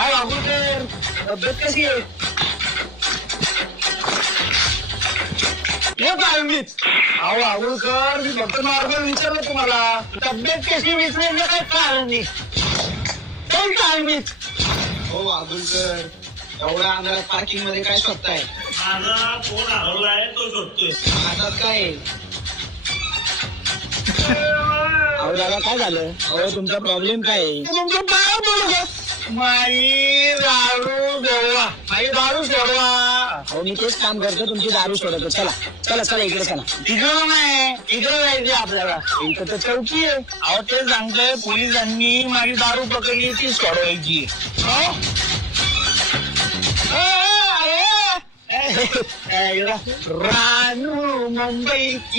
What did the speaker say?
काय अगोदर तब्येत कशी आहे? हे पाळमीच अहो अगोदर मी फक्त नॉर्मल विचारलं तुम्हाला तब्येत कशी विचारायचं काय कारण नाही. चल पाळमीच. हो अगोदर एवढ्या अंधारात पार्किंग मध्ये काय शोधताय? माझा फोन हरवलाय तो शोधतोय. हातात काय आहे? अहो दादा काय झालं? अहो तुमचा प्रॉब्लेम काय आहे? तुमचं बाळ बोलू का? माझी दारू सोडवा, माझी दारू सोडवा. अहो मी तेच काम करतो, तुमची दारू सोडवतो. चला चला चला इकडे चला. तिकडं नाही, इकडे जायचं आपल्याला. इथं तर चौकी आहे. अहो ते सांगतोय पोलिसांनी माझी दारू पकडली ती सोडवायची. रानू मुंबईची